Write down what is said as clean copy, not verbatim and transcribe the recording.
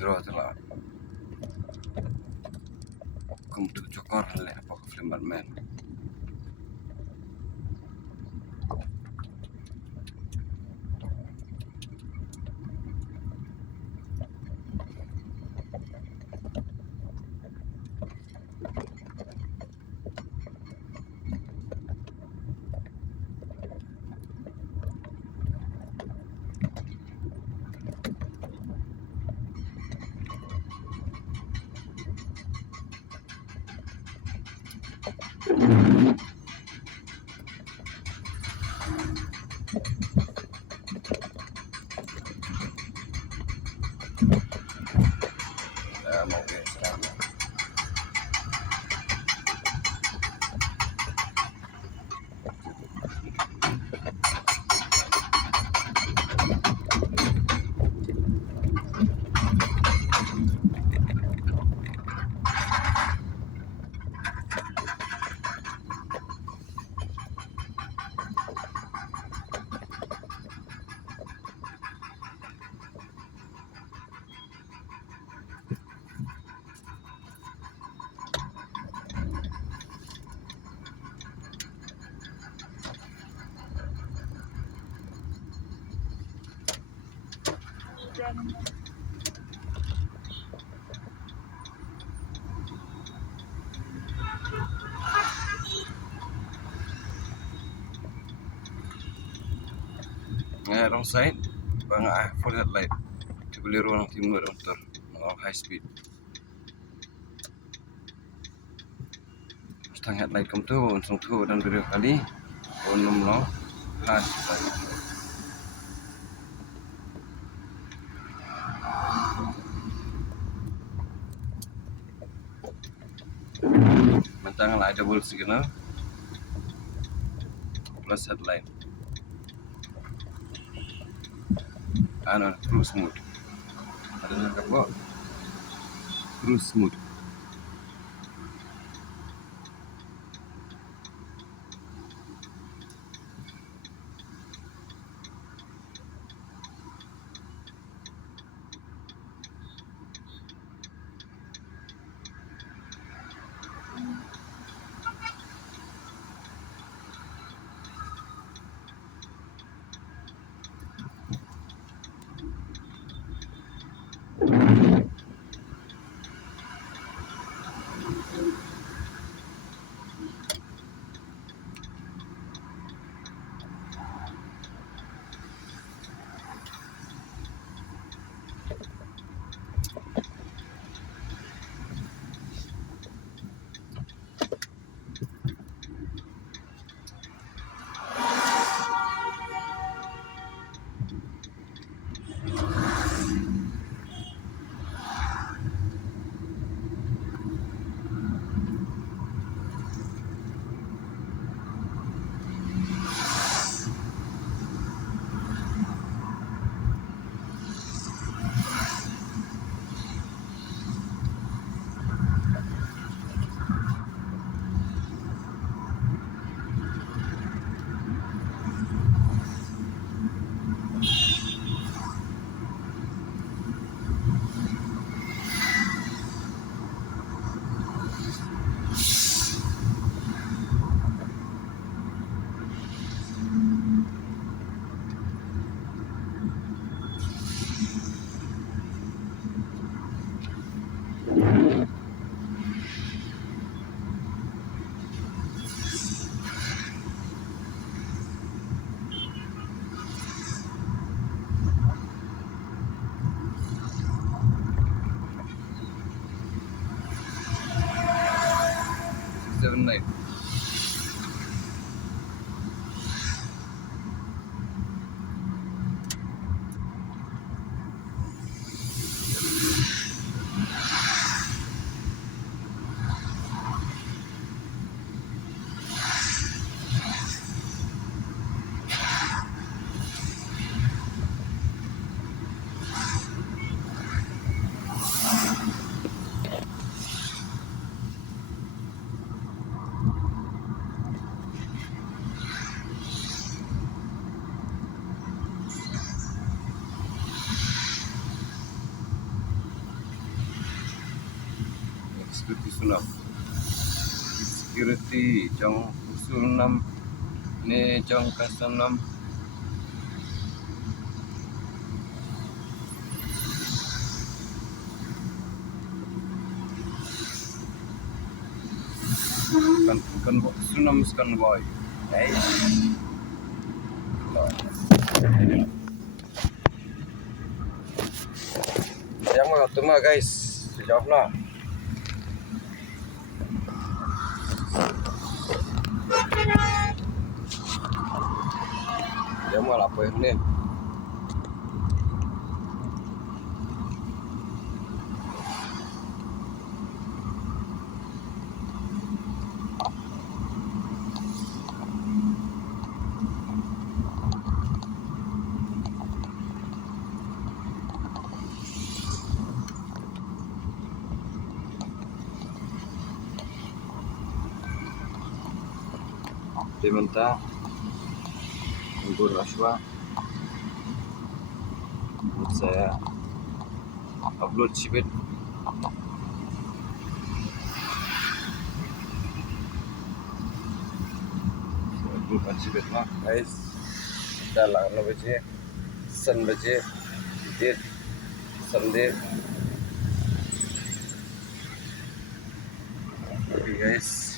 Draw telah kum tu cokor le apa ke film man. Mau ke sekarang. Wrong side, bang full headlight. Boleh ruang timur motor, high speed. Stang headlight kamu tu, unsur tu dan beri kali, onum lo, high speed. Mentang lah double signal, plus headlight. Ano, cruise mode. Ada nak apa? Cruise mode. Seven night. sunap security jong usul 6 ni jong custom 6 kan sunam kan boy yang mana tu mah guys sejauh lah yang mana apa ini diminta Anggur Rashwa buat saya upload Cibet upload Cibet mah guys dalam 9 बजे 7 बजे date Sunday okay guys